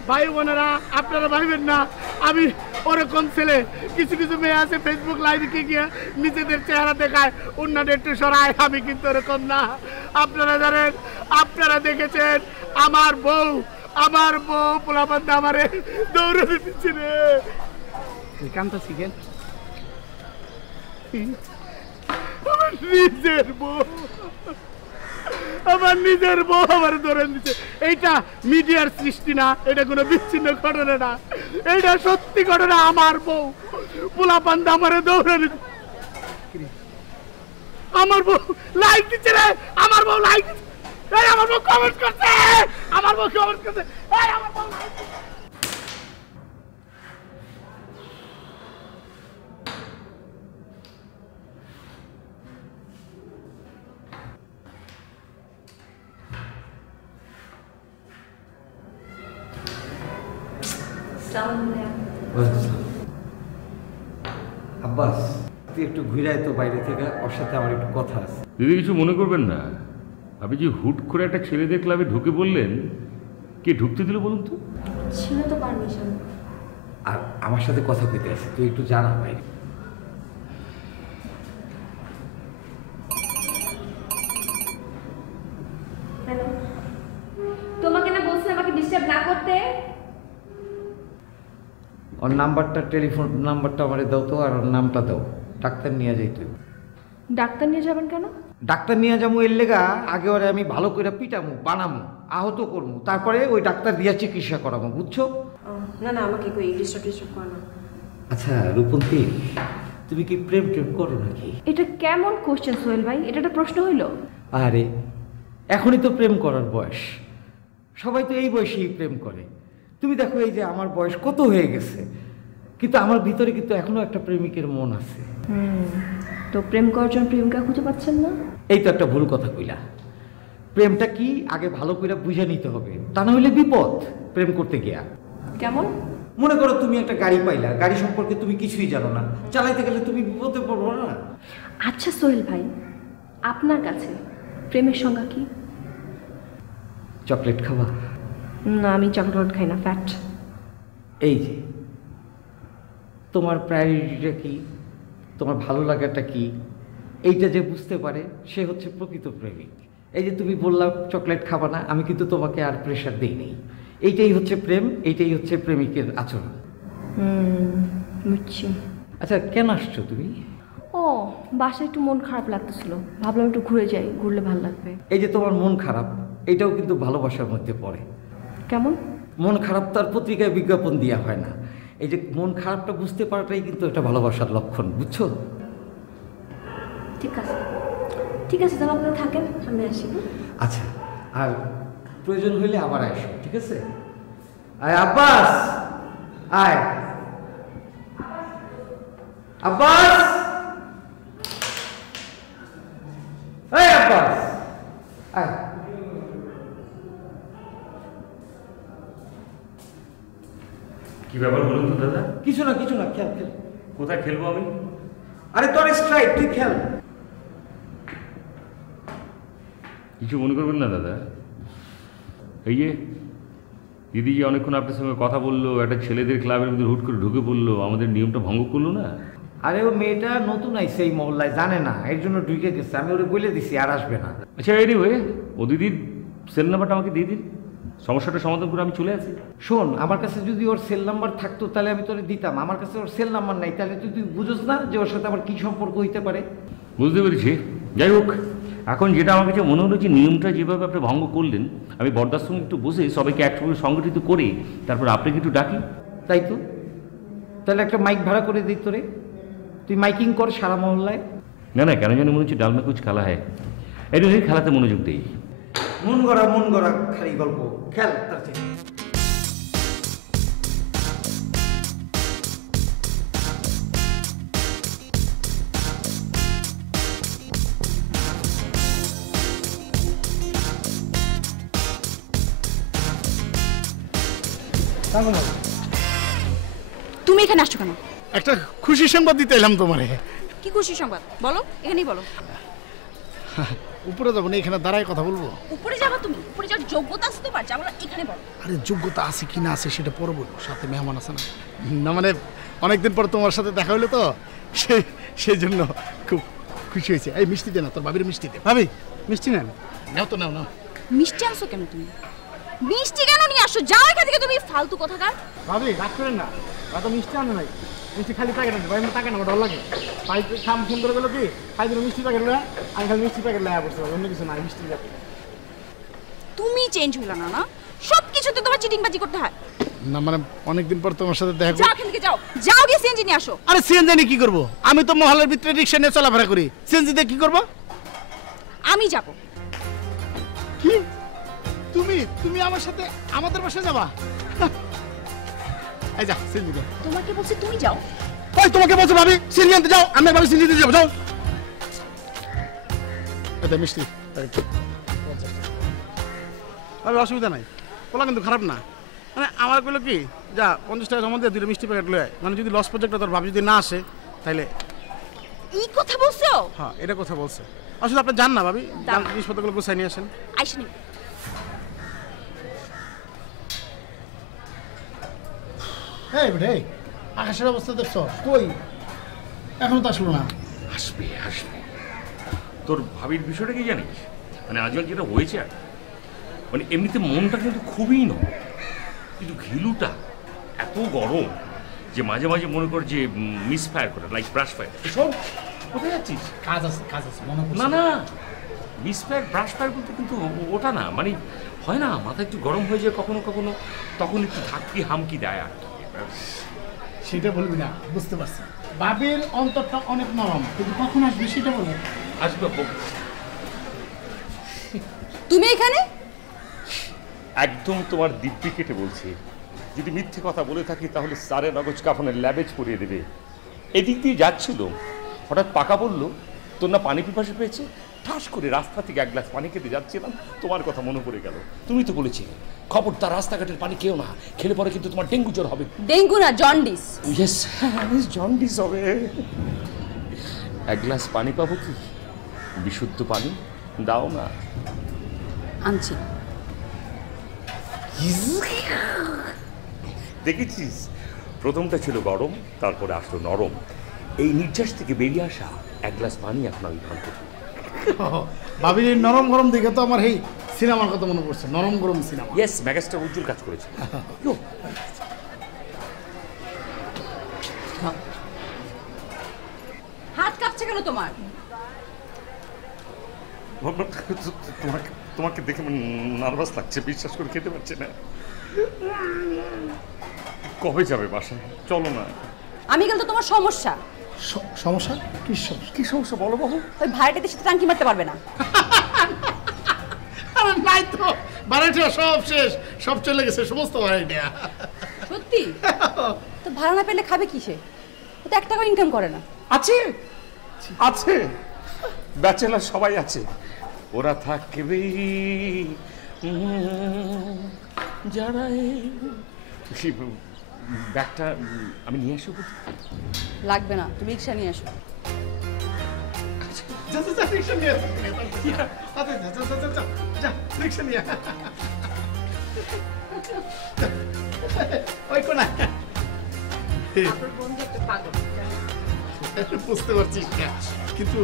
ভাই বোনেরা আপনারা ভাইবেন না আমি ওরকম ছেলে। কিছু কিছু মেয়ে আছে ফেসবুক লাইভে গিয়ে নিজেদের চেহারা দেখায়, অন্যদের একটু সরায়। আমি কিন্তু এরকম না। আপনারা জানেন, আপনারা দেখেছেন আমার বউ পোলাপান আমারে দৌড়ে দিচ্ছে রে। কামটা শিখেন আমার নিজের বউ আমার ধরে দিচ্ছে। এইটা মিডিয়ার সৃষ্টি না, এটা কোনো বিচ্ছিন্ন ঘটনা না, এইটা সত্যি ঘটনা। আমার বউ পোলাপান আমার দৌড়ে দিচ্ছে। আমার বউ লাইক দিচ্ছে রে, আমার বউ লাইক দিচ্ছে, আমার বউ কমেন্ট করছে, আমার বউ কমেন্ট করছে, আমার বউ লাইক দিচ্ছে। Salam. আব্বাস তুই একটু ঘুরাই তো বাইরে থেকে, ওর সাথে আমার একটু কথা আছে। দিদি কিছু মনে করবেন না, আপনি যে হুট করে একটা ছেলেদের ক্লাবে ঢুকে বললেন, কে ঢুকতে দিল বলুন তো? ছিল তো পারমিশন। আর আমার সাথে কথা কইতে আছে, তুই একটু জানা বাইরে। হ্যালো, তোমাকে না বলছি আমাকে ডিস্টার্ব না করতে। ওর নাম্বারটা, টেলিফোন নাম্বারটা আমারে দাও তো, আর ওর নামটা দাও, ডাক্তার নিয়ে যাইতে। ডাক্তার নিয়ে যাবেন কেন? ডাক্তার নিয়ে যাবো এর লেগা, আগে ওরে আমি ভালো করে পিটামু, বানামু, আহত করবো, তারপরে ওই ডাক্তার দিয়া চিকিৎসা করাবো, বুঝছো? না না, আমাকে কই ডিস্টার্ব করো না। আচ্ছা রূপন্তী, তুমি কি প্রেম করো নাকি? এটা কেমন কোশ্চেন সোহেল ভাই? এটা একটা প্রশ্ন হইল? আরে এখনই তো প্রেম করার বয়স, সবাই তো এই বয়সেই প্রেম করে। তুমি দেখো এই যে আমার বয়স কত হয়ে গেছে, কিন্তু আমার ভিতরে কিন্তু এখনো একটা প্রেমিকের মন আছে। তো প্রেম করার জন্য প্রেমিকা খুঁজে পাচ্ছেন না? এই তো একটা ভুল কথা কইলা। প্রেমটা কি আগে ভালো করে বুঝে নিতে হবে, তা না হইলে বিপদ প্রেম করতে গিয়া। কেমন? মনে করো তুমি একটা গাড়ি পাইলা, গাড়ি সম্পর্কে তুমি কিছুই জানো না, চালাইতে গেলে তুমি বিপদে পড়বো না? আচ্ছা সোহেল ভাই, আপনার কাছে প্রেমের সংজ্ঞা কি? চকলেট খাবা? না, আমি চকলেট খাই না, ফ্যাট। এই যে তোমার প্রায়োরিটিটা কি, তোমার ভালো লাগাটা কি, এইটা যে বুঝতে পারে সে হচ্ছে প্রকৃত প্রেমিক। এই যে তুমি বললা চকলেট খাবা না, আমি কিন্তু তোমাকে আর প্রেশার দিই নেই। এইটাই হচ্ছে প্রেম, এইটাই হচ্ছে প্রেমিকের আচরণ। বুঝছি। আচ্ছা কেন আসছো তুমি? ও, বাসায় একটু মন খারাপ লাগতেছিল, ভাবলাম একটু ঘুরে যাই, ঘুরলে ভালো লাগবে। এই যে তোমার মন খারাপ, এটাও কিন্তু ভালোবাসার মধ্যে পড়ে। কেমন? মন খারাপ তার পত্রিকায় বিজ্ঞাপন দেওয়া হয় না, এই যে মন খারাপটা বুঝতে পারাটাই কিন্তু একটা ভালোবাসার লক্ষণ, বুঝছো? ঠিক আছে ঠিক আছে, তাহলে আপনারা থাকেন, আমি আসি। আচ্ছা, আর প্রয়োজন হইলে আবার আসো, ঠিক আছে? আয় আব্বাস, আয় আব্বাস, এই আব্বাস আয়। কি ব্যাপার বলুন তো দাদা? কিছু না কিছু না, খেল খেল। কোথায় খেলবো আমি? আরে তোর স্ট্রাইক, তুই খেল। কিছু মনে করবেন না দাদা, এই যে দিদি যে অনেকক্ষণ আপনার সঙ্গে কথা বললো, একটা ছেলেদের ক্লাবের মধ্যে হুট করে ঢুকে পড়লো, আমাদের নিয়মটা ভঙ্গ করলো না? আরে ও মেয়েটা নতুন আইছে এই মহল্লায়, জানে না, এর জন্য ঢুকে গেছে, আমি ওরে বলে দিছি আর আসবে না। আচ্ছা এনিওয়ে, ও দিদির সেল নাম্বারটা আমাকে দিয়ে দিন, সমস্যাটা সমাধান করে আমি চলে আসি। শোন, আমার কাছে যদি ওর সেল নাম্বার থাকতো তাহলে আমি তোরে দিতাম, আমার কাছে ওর সেল নাম্বার নাই, তাহলে তুই বুঝোস না যে ওর সাথে আমার কি সম্পর্ক হইতে পারে। বুঝতে পেরেছি। যাই হোক, এখন যেটা আমার কাছে মনে হলো যে নিয়মটা যেভাবে আপনি ভঙ্গ করলেন, আমি বরদার সঙ্গে একটু বসে সবাইকে একসঙ্গে সংগঠিত করে তারপর আপনাকে একটু ডাকি। তাই তো, তাহলে একটা মাইক ভাড়া করে দিই তোরে, তুই মাইকিং কর সারা মহল্লায়। না না, কেন জানি মনে হচ্ছে ডালমা কুচ খেলা হয়, এই খেলাতে মনোযোগ দেই। মন গড়া খালি গল্প, খেল তার থেকে। তুমি এখানে আসছো কেন? একটা খুশি সংবাদ দিতে এলাম তোমারে। কি খুশি সংবাদ বলো, এখানেই বলো। উপরে যাবো না, এখানে দাঁড়ায় কথা বলবো। উপরে যাবা তুমি? উপরে যাওয়ার যোগ্যতা আছে তোমার? যাবো না, এখানে বলো। আরে যোগ্যতা আছে কি না আছে সেটা পরে বলবো, সাথে মেহমান আছে না। না মানে অনেকদিন পর তোমার সাথে দেখা হলো তো, সেই জন্য খুব খুশি হয়েছে। এই মিষ্টি দে না, তোর ভাবির মিষ্টি দে। ভাবি মিষ্টি নেন। নাও তো, নাও নাও। মিষ্টি আনছো কেন তুমি? মিষ্টি কেন নিয়ে আসছো? যাও এখান থেকে তুমি, ফালতু কথাকার। ভাবি রাগ করেন না, তো মিষ্টি আনে নাই, মিষ্টি খালি প্যাকেট আছে, ভাই টাকা না আমার ডর লাগে। ভাই খাম ফোন করে গেলো কি খাই দিল মিষ্টি প্যাকেট না, আমি খালি মিষ্টি প্যাকেট লাগা পড়ছে, অন্য কিছু নাই, মিষ্টি প্যাকেট। তুমি চেঞ্জ হইলা না, না সব কিছুতে তোমার চিটিংবাজি করতে হয় না। মানে অনেকদিন পর তোমার সাথে দেখা। যাও এখান থেকে, যাও যাও, গিয়ে সিএনজি নিয়ে আসো। আরে সিএনজি নিয়ে কি করবো? আমি তো মহলের ভিতরে রিক্সা নিয়ে চলাফেরা করি, সিএনজি দিয়ে কি করবো? আমি যাব। কি তুমি আমার সাথে আমাদের বাসায় যাবা? এই যা সিএনজি দে। তোমাকে বলছি তুমি যাও। ওই তোমাকে বলছো ভাবি সিএনজি আনতে যাও, আমি ভাবি সিএনজি দিয়ে যাবো, যাও। এটা মিষ্টি আরে অসুবিধা নাই, পোলা কিন্তু খারাপ না। মানে আমার কইলো কি যা 50 টাকা জমা দিয়ে 2টা মিষ্টি প্যাকেট লয়ে আয়, মানে যদি লস প্রজেক্টটা তোর ভাবি যদি না আসে তাহলে। এই কথা বলছো? হ্যাঁ এটা কথা বলছে। আসলে আপনি জান না ভাবি, জিনিসপত্রগুলো গুছাই নিয়ে আসেন। আইসনি এই বেটে আকাশের অবস্থা দেখছো কই এখনো তো আসলো না। আসবে আসবে। তোর ভাবির বিষয়টা কি জানিস? মানে আজকাল যেটা হয়েছে আর মানে এমনিতে মনটা কিন্তু খুবই নয়, কিন্তু ঘিলুটা এত গরম যে মাঝে মাঝে মনে কর যে মিস ফায়ার করে, লাইক ব্রাশ ফায়ার। শোন, কোথায় যাচ্ছিস? কাজ আছে মনে না না, মিস ফায়ার ব্রাশ ফায়ার বলতে কিন্তু ওটা না, মানে হয় না মাথা একটু গরম হয়ে যায় কখনো কখনো, তখন একটু ধাক্কি হামকি দেয় আর কি। সেটা বলবি না, বুঝতে পারছি। বাবির অন্তরটা অনেক নরম, কিন্তু কখন আসবে সেটা বলো। আসবে। তুমি এখানে? একদম তোমার দিব্যি কেটে বলছি, যদি মিথ্যে কথা বলে থাকি তাহলে সারে নগজ কাফনের ল্যাবেজ পরিয়ে দেবে। এদিক দিয়ে যাচ্ছিল, হঠাৎ পাকা বলল তোর না পানি পিপাসা পেয়েছে। ঠাস করে রাস্তা থেকে 1 গ্লাস পানি খেতে যাচ্ছিলাম, তোমার কথা মনে পড়ে গেল। তুমি তো বলেছিলে খবরদার রাস্তাঘাটের পানি খেও না, খেলে পরে কিন্তু তোমার ডেঙ্গু জ্বর হবে। ডেঙ্গু না, জন্ডিস। ইয়েস, জন্ডিস হবে। 1 গ্লাস পানি পাবো কি? বিশুদ্ধ পানি দাও না। আনছি। দেখেছিস, প্রথমটা ছিল গরম, তারপরে আসলো নরম। এই নির্যাস থেকে বেরিয়ে আসা 1 গ্লাস পানি এখন আমি পান করি। ভাবির এই নরম গরম দেখে তো আমার এই সিনেমার কথা মনে পড়ছে, নরম গরম সিনেমা। ইয়েস, মেগাস্টার উজ্জ্বল কাজ করেছে। হাত কাঁপছে কেন তোমার? তোমাকে দেখে নার্ভাস লাগছে, বিশ্বাস করে খেতে পারছি না। কবে যাবে বাসায়? চলো না। আমি গেলে তো তোমার সমস্যা। সমস্যা? কি সমস্যা বলো বাবু? ওই ভাড়াটিতে সাথে টাঙ্কি মারতে পারবে না। আরে নাই তো, ভাড়াটিয়া সব শেষ, সব চলে গেছে সমস্ত ভাড়াটিয়া। সত্যি? তো ভাড়া না পেলে খাবে কিসে? ও তো 1 টাকা ইনকাম করে না। আছে আছে, ব্যাচেলার সবাই আছে, ওরা থাকবে যারা। ব্যাগটা আমি নিয়ে আসবো? লাগবে না, তুমি রিক্সা নিয়ে আসো। রিক্সা নিয়ে রিক্সা নিয়ে ওই কোনা। বুঝতে পারছিস না, কিন্তু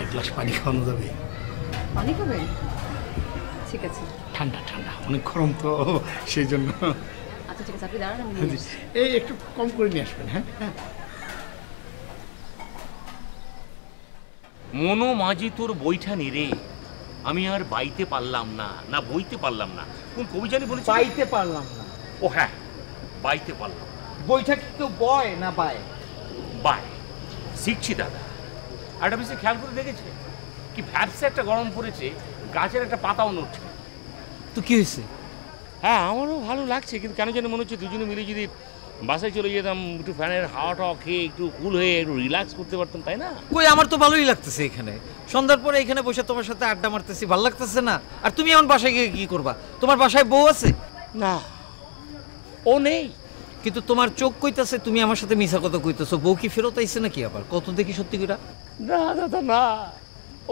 1 গ্লাস পানি খাওয়ানো যাবে? পানি খাবে? ঠিক আছে। ঠান্ডা ঠান্ডা, অনেক গরম তো সেই জন্য। আচ্ছা ঠিক আছে, আপনি দাঁড়ান, আমি নিয়ে আসছি। এই একটু কম করে নিয়ে আসবেন। হ্যাঁ, মনো মাঝি তোর বইটা নেরে, আমি আর বাইতে পারলাম না, না বইতে পারলাম না। কোন কবি জানি বলেছে পাইতে পারলাম না। ও হ্যাঁ, বাইতে পারলাম। বইটা কি কেউ বয় না বায়? বায়। শিখছি দাদা। একটা বিষয় খেয়াল করে দেখেছে কি, ভ্যাপসে একটা গরম পড়েছে, গাছের একটা পাতাও নড়ছে। তো কি হয়েছে? হ্যাঁ আমারও ভালো লাগছে, কিন্তু কেন যেন মনে হচ্ছে দুজনে মিলে যদি বাসায় চলে যেতাম, একটু ফ্যানের হাওয়া টাওয়া খেয়ে একটু কুল হয়ে একটু রিল্যাক্স করতে পারতাম, তাই না? কই, আমার তো ভালোই লাগতেছে এখানে। সন্ধ্যার পরে এখানে বসে তোমার সাথে আড্ডা মারতেছি, ভালো লাগতেছে না? আর তুমি আমার বাসায় গিয়ে কি করবা? তোমার বাসায় বউ আছে? না, ও নেই। কিন্তু তোমার চোখ কইতাছে তুমি আমার সাথে মিছা কথা কইতেছো। বউ কি ফেরত আইছে নাকি আবার? কত দেখি সত্যি করে। না দাদা না,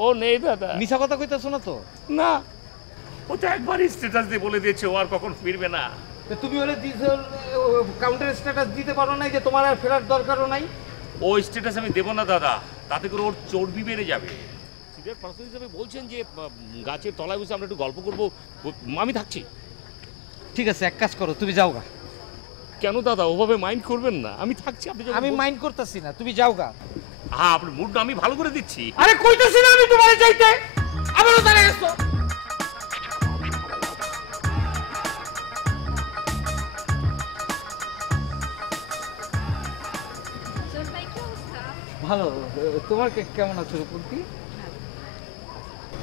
ও নেই দাদা। মিছা কথা কইতাছো না তো? না, ও তো একবারই স্ট্যাটাস দিয়ে বলে দিয়েছে ও আর কখন ফিরবে না। তুমি হলে কাউন্টার স্ট্যাটাস দিতে পারো না যে তোমার আর ফেরার দরকারও নাই? ও স্ট্যাটাস আমি দেবো না দাদা, তাতে করে ওর চর্বি বেড়ে যাবে। সিনিয়র পার্সন হিসেবে বলছেন যে গাছের তলায় বসে আমরা একটু গল্প করবো, আমি থাকছি। ঠিক আছে, এক কাজ করো, তুমি যাও গা। কেন দাদা, ওভাবে মাইন্ড করবেন না, আমি থাকছি। আপনি আমি মাইন্ড করতেছি না, তুমি যাও গা। হ্যাঁ, আপনার মুডটা আমি ভালো করে দিচ্ছি। আরে কইতেছি না আমি তোমারে চাইতে, আবারও দাঁড়িয়ে গেছো। ভালো, তোমার কেমন আছো রূপন্তী?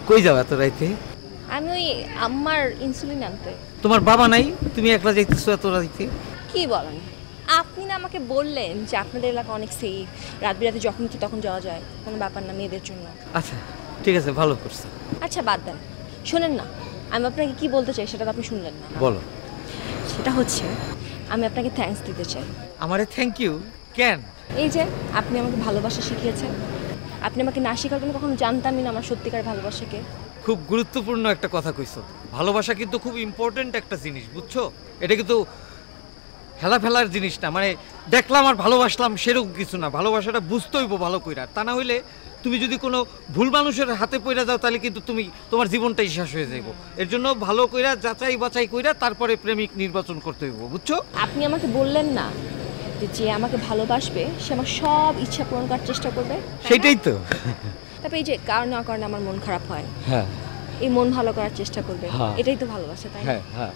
কই যাও এত রাইতে? আমি ওই আম্মার ইনসুলিন আনতে। তোমার বাবা নাই, তুমি একলা যাইতেছো এত রাইতে? কি বলেন, আপনি না আমাকে বললেন যে আপনাদের এলাকা অনেক সেফ, রাত বিরাতে যখন কি তখন যাওয়া যায়, কোনো ব্যাপার না মেয়েদের জন্য। আচ্ছা ঠিক আছে, ভালো করছো। আচ্ছা বাদ দেন, শোনেন না, আমি আপনাকে কি বলতে চাই সেটা তো আপনি শুনলেন না। বলো। সেটা হচ্ছে আমি আপনাকে থ্যাঙ্কস দিতে চাই। আমারে থ্যাংক ইউ কেন? এই যে আপনি আমাকে ভালোবাসা শিখিয়েছেন। আপনি আমাকে না শেখার জন্য কখনো জানতামই না আমার সত্যিকার ভালোবাসাকে। খুব গুরুত্বপূর্ণ একটা কথা কইছো। ভালোবাসা কিন্তু খুব ইম্পর্টেন্ট একটা জিনিস, বুঝছো? এটা কিন্তু খেলা ফেলার জিনিস না, মানে দেখলাম আর ভালোবাসলাম সেরকম কিছু না। ভালোবাসাটা বুঝতে হইব ভালো কইরা, তা না হইলে তুমি যদি কোনো ভুল মানুষের হাতে পড়ে যাও তাহলে কিন্তু তোমার জীবনটাই শেষ হয়ে যাইব। এর জন্য ভালো কইরা যাচাই বাছাই কইরা তারপরে প্রেমিক নির্বাচন করতে হইব, বুঝছো? আপনি আমাকে বললেন না যে আমাকে ভালোবাসবে সে আমার সব ইচ্ছা পূরণ করার চেষ্টা করবে? সেটাই তো। তারপরে এই যে কারণে অকারণে আমার মন খারাপ হয়, হ্যাঁ, এই মন ভালো করার চেষ্টা করবে, এটাই তো ভালোবাসা, তাই না? হ্যাঁ হ্যাঁ।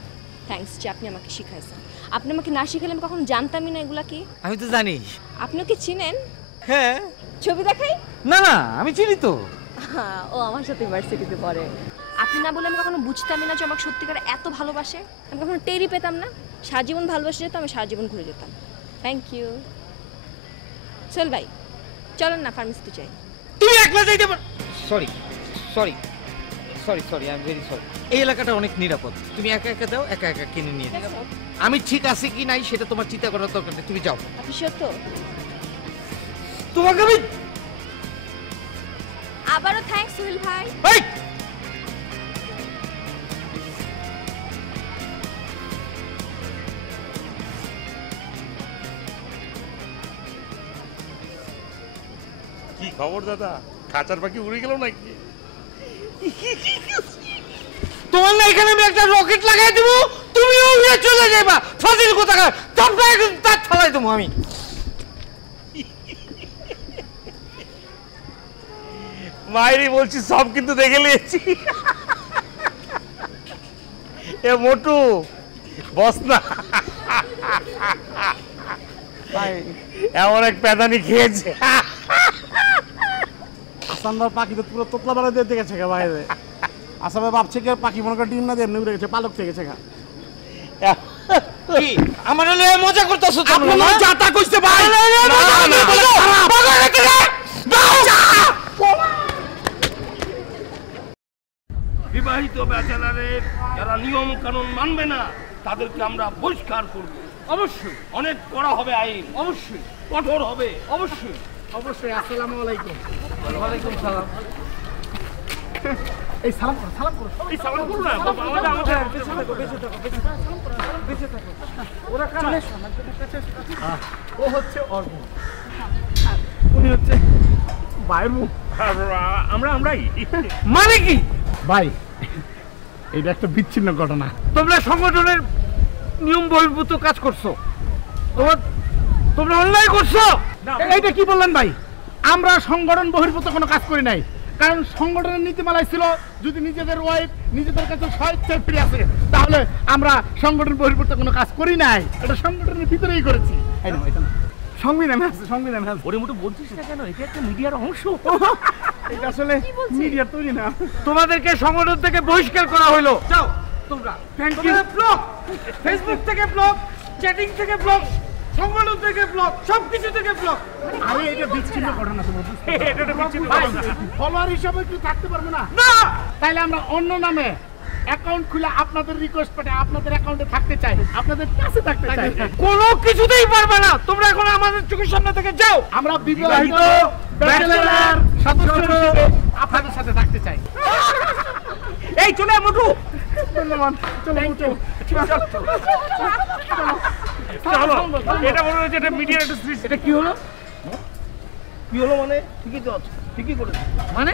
থ্যাঙ্কস যে আপনি আমাকে শিখাইছেন। আপনি আমাকে না শিখালে আমি কখনো জানতামই না এগুলা কি। আমি তো জানি। আপনিও কি চিনেন? হ্যাঁ। ছবি দেখাই? না না, আমি চিনি তো। ও আমার সাথে ইউনিভার্সিটিতে পড়ে। আপনি না বলে আমি কখনো বুঝতামই না যে আমাকে সত্যিকার এত ভালোবাসে। আমি কখনো টেরই পেতাম না। সারা জীবন ভালোবাসে যেত, আমি সারা জীবন ঘুরে যেতাম। Thank you. চল ভাই, চলেন না ফার্মেসিতে যাই। তুমি একলা যাইতে পার। Sorry sorry sorry sorry, I am very sorry. এই এলাকাটা অনেক নিরাপদ, তুমি একা একা যাও, একা একা কিনে নিয়ে যাও। আমি ঠিক আছি কি নাই সেটা তোমার চিন্তা করার দরকার নেই, তুমি যাও। আপনি সত্য? তোমাকে আমি আবারও থ্যাঙ্কস সুহেল ভাই। এই কি খবর দাদা, খাঁচার পাখি উড়ে গেল নাকি? তোমার না এখানে আমি একটা রকেট লাগাই দেব, তুমিও উড়ে চলে যাবা। ফাজিল কোথাকার, তারপরে একদম তার ঠালাই দেবো আমি। মায়েরই বলছি সব কিন্তু দেখে নিয়েছি। এ মোটু বস না, এমন এক প্যাদানি খেয়েছে। আসানবার পাখি তো পুরো তোতলা বেলা দিয়ে দেখেছে বাইরে। আসামে ভাবছে কি পাখি মনে করে ডিম না দিয়ে এমনি উড়ে গেছে, পালক থেকে শেখা। কি আমার মজা করতেছো? যাতা কইছে ভাই। বিবাহিত ব্যাচেলারের যারা নিয়ম কানুন মানবে না তাদেরকে আমরা বহিষ্কার করব। অবশ্যই অনেক কড়া হবে আইন, অবশ্যই কঠোর হবে। অবশ্যই অবশ্যই। আসসালামু আলাইকুম। ওয়ালাইকুম সালাম। এই সালাম করো, সালাম করো। এই সালাম করো না, বেঁচে থাকো। ওরা কারা? ও হচ্ছে অর্ঘ, উনি হচ্ছে ভাইয়ের মুখ। আমরাই মানে কি ভাই, এটা একটা বিচ্ছিন্ন ঘটনা। তোমরা সংগঠনের নিয়ম বহির্ভূত কাজ করছো, তোমরা অন্যায় করছো। এইটা কি বললেন ভাই? আমরা সংগঠন বহির্ভূত কোনো কাজ করি নাই, কারণ সংগঠনের নীতিমালায় ছিল যদি নিজেদের ওয়াইফ নিজেদের কাছে স্বেচ্ছায় ফিরে আসে তাহলে আমরা সংগঠন বহির্ভূত কোনো কাজ করি নাই, এটা সংগঠনের ভিতরেই করেছি। সংবিধানে আছে, সংবিধানে আছে। ওরে মোটো বলছিস না কেন? এটা একটা মিডিয়ার অংশ। এটা আসলে মিডিয়া তৈরি না। তোমাদেরকে সংগঠন থেকে বহিষ্কার করা হলো। যাও তোমরা। Thank you. ব্লক, ফেসবুক থেকে ব্লক, চ্যাটিং থেকে ব্লক, সংগঠন থেকে ব্লক, সবকিছু থেকে ব্লক। আরে এটা বিচ্ছিন্ন ঘটনা, তোমার এটা একটা বিচ্ছিন্ন ভাই, ঘটনা। ফলোয়ার হিসাবে কি থাকতে পারবো না? না, তাইলে আমরা অন্য নামে অ্যাকাউন্ট খুলে আপনাদের রিকোয়েস্ট পাঠাই, আপনাদের অ্যাকাউন্টে থাকতে চাই, আপনাদের কাছে থাকতে চাই। কোনো কিছুতেই পারবে না। তোমরা এখন আমাদের চোখের সামনে থেকে যাও। আমরা বিবাহিত ব্যাচেলর সদস্য হিসেবে আপনাদের সাথে থাকতে চাই। এই চলে মোটু। ধন্যবাদ। চলো মুচো। চলো, এটা মনে হচ্ছে এটা মিডিয়ার একটা সৃষ্টি। এটা কি হলো? কি হলো মানে? ঠিকই তো আছে, ঠিকই করেছো। মানে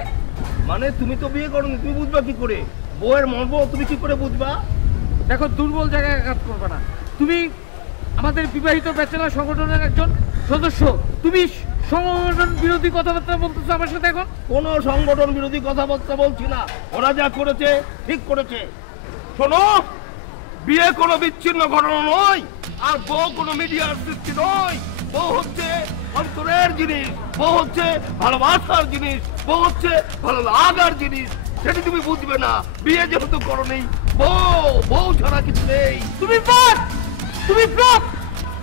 মানে তুমি তো বিয়ে করোনি, তুমি বুঝবা কি করে? বউয়ের মর্ম তুমি কি করে বুঝবা? দেখো, দুর্বল জায়গায় আঘাত করবে না। তুমি আমাদের বিবাহিত ব্যাচেলর সংগঠনের একজন সদস্য, তুমি সংগঠন বিরোধী কথাবার্তা বলতেছো আমার সাথে এখন? কোন সংগঠন বিরোধী কথাবার্তা বলছি না, ওরা যা করেছে ঠিক করেছে। শোনো, বিয়ে কোনো বিচ্ছিন্ন ঘটনা নয়, আর বউ কোনো মিডিয়ার সৃষ্টি নয়। বউ হচ্ছে অন্তরের জিনিস, বউ হচ্ছে ভালোবাসার জিনিস, বউ হচ্ছে ভালো লাগার জিনিস। সেটা তুমি বুঝবে না, বিয়ে যেহেতু করো নেই। বউ ছাড়া কিছু নেই। তুমি ব্লক, তুমি block.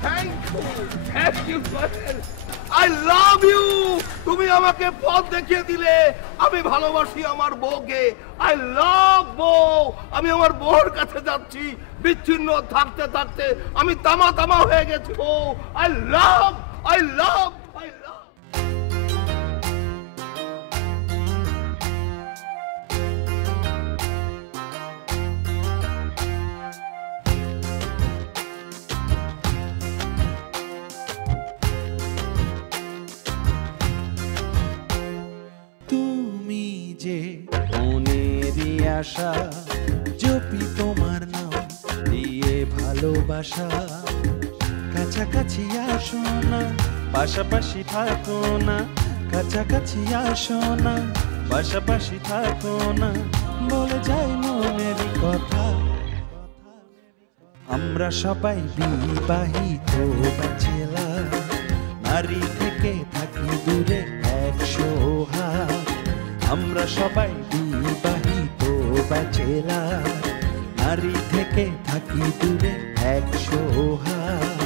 Thank you, I love you. তুমি আমাকে পথ দেখিয়ে দিলে, আমি ভালোবাসি আমার বউকে। আই লাভ বউ। আমি আমার বউর কাছে যাচ্ছি, বিচ্ছিন্ন থাকতে থাকতে আমি তামা তামা হয়ে গেছি বউ। I love, I love, I love. তুমি যে মনেরই আশা, জপি তোমার নাম দিয়ে ভালোবাসা। কাছাকাছি আসো না, পাশাপাশি থাকো না, কাছাকাছি আসো না, পাশাপাশি থাকো না, বলে যাই মনেরই কথা। আমরা সবাই বিবাহিত ব্যাচেলার, নারী থেকে থাকি দূরে 100 হাত। আমরা সবাই বিবাহিত ব্যাচেলার, নারী থেকে থাকি দূরে 100 হাত।